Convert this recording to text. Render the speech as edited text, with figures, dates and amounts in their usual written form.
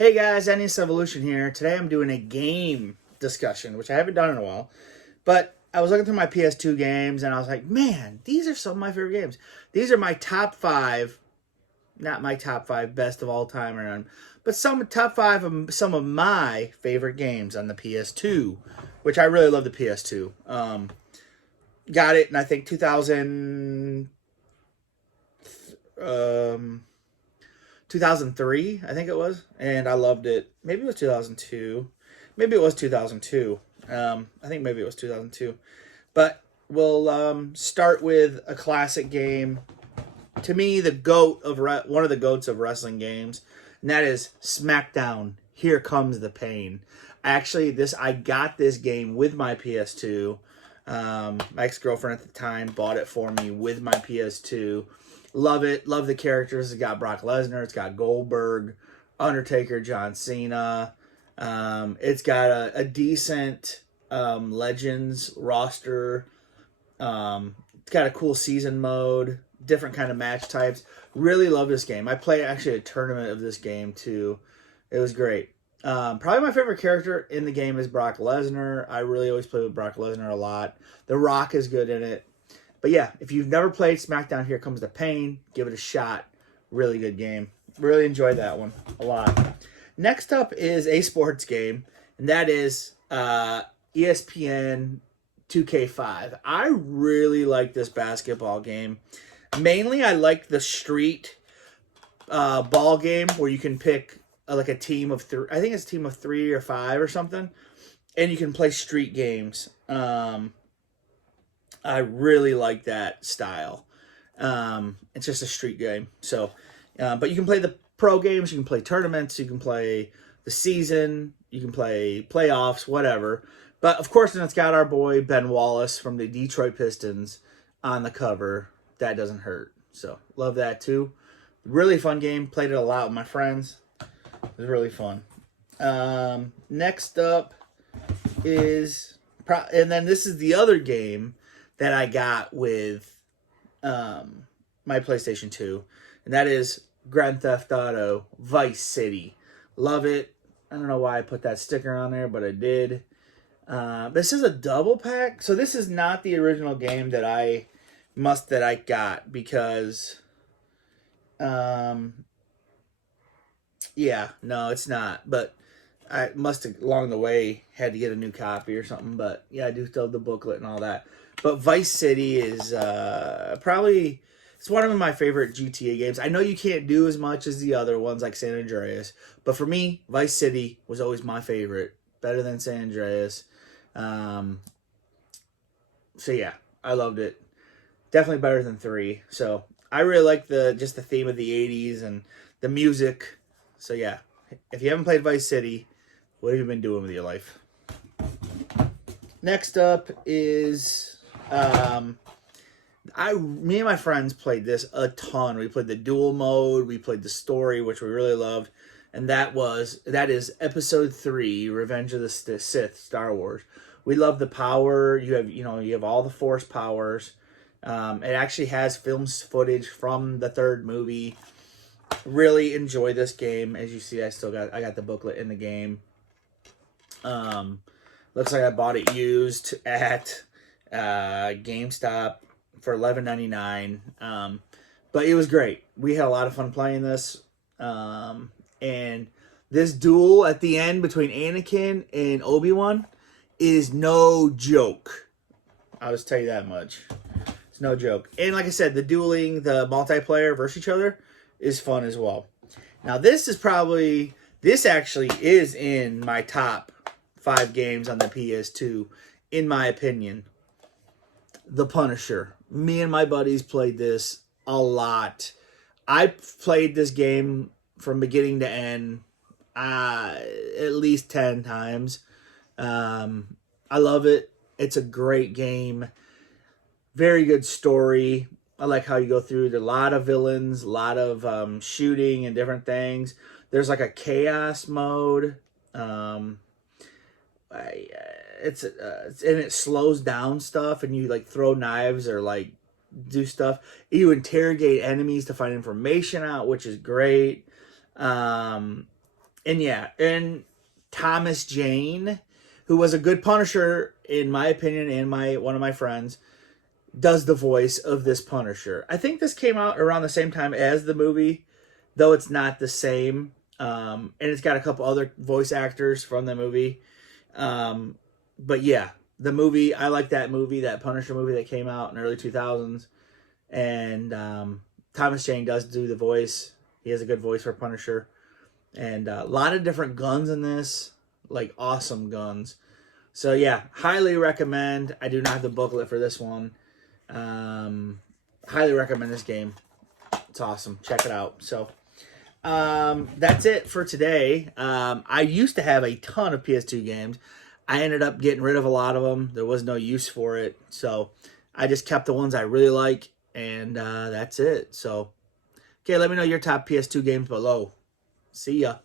Hey guys, NES Evolution here. Today I'm doing a game discussion, which I haven't done in a while. But I was looking through my PS2 games and I was like, man, these are some of my favorite games. These are my top five, not my top five best of all time or none, but some top five of some of my favorite games on the PS2, which I really love the PS2. Got it in I think 2003, I think it was, and I loved it. Maybe it was 2002. Maybe it was 2002. I think maybe it was 2002. But we'll start with a classic game. To me, the goat of one of the goats of wrestling games, and that is SmackDown. Here Comes the Pain. Actually, I got this game with my PS2. My ex-girlfriend at the time bought it for me with my PS2. Love it. Love the characters. It's got Brock Lesnar. It's got Goldberg, Undertaker, John Cena. It's got a decent Legends roster. It's got a cool season mode. Different kind of match types. Really love this game. I played actually a tournament of this game too. It was great. Probably my favorite character in the game is Brock Lesnar. I really always play with Brock Lesnar a lot. The Rock is good in it. But yeah, if you've never played SmackDown Here Comes the Pain, give it a shot. Really good game. Really enjoyed that one a lot. Next up is a sports game, and that is ESPN 2K5. I really like this basketball game. Mainly, I like the street ball game where you can pick like a team of three. I think it's a team of 3 or 5 or something, and you can play street games. I really like that style. It's just a street game. So, but you can play the pro games, you can play tournaments, you can play the season, you can play playoffs, whatever. But of course, then it's got our boy Ben Wallace from the Detroit Pistons on the cover. That doesn't hurt. So, love that too. Really fun game. Played it a lot with my friends. It was really fun. Next up is, and then this is the other game that I got with my PlayStation 2, and that is Grand Theft Auto Vice City. Love it. I don't know why I put that sticker on there, but I did. This is a double pack, so this is not the original game that I got because, yeah, no, it's not. But I must have along the way had to get a new copy or something. But yeah, I do still have the booklet and all that. But Vice City is probably, it's one of my favorite GTA games. I know you can't do as much as the other ones like San Andreas, but for me, Vice City was always my favorite. Better than San Andreas. So yeah, I loved it. Definitely better than 3. So I really like just the theme of the 80s and the music. So yeah, if you haven't played Vice City, what have you been doing with your life? Next up is me and my friends played this a ton. We played the dual mode, we played the story, which we really loved, and that is Episode 3, Revenge of the Sith, Star Wars. We love the power. You have all the Force powers. It actually has footage from the third movie. Really enjoy this game. As you see, I got the booklet in the game. Looks like I bought it used at GameStop for $11.99. But it was great. We had a lot of fun playing this. And this duel at the end between Anakin and Obi-Wan is no joke. I'll just tell you that much. It's no joke. And like I said, the dueling, the multiplayer versus each other is fun as well. Now this actually is in my top 5 games on the PS2, in my opinion. The Punisher. Me and my buddies played this a lot. I played this game from beginning to end at least 10 times. I love it. It's a great game. Very good story. I like how you go through a lot of villains, a lot of shooting and different things. There's like a chaos mode. And it slows down stuff, and you like throw knives or like do stuff. You interrogate enemies to find information out, which is great. And yeah, and Thomas Jane, who was a good Punisher in my opinion, and my one of my friends, does the voice of this Punisher. I think this came out around the same time as the movie, though it's not the same. And it's got a couple other voice actors from the movie. But yeah, the movie, I like that movie, that Punisher movie that came out in the early 2000s. And Thomas Jane does do the voice. He has a good voice for Punisher. And a lot of different guns in this, like awesome guns. So yeah, highly recommend. I do not have the booklet for this one. Highly recommend this game. It's awesome. Check it out. So that's it for today. I used to have a ton of PS2 games. I ended up getting rid of a lot of them. There was no use for it. So I just kept the ones I really like. And that's it. So, okay, let me know your top PS2 games below. See ya.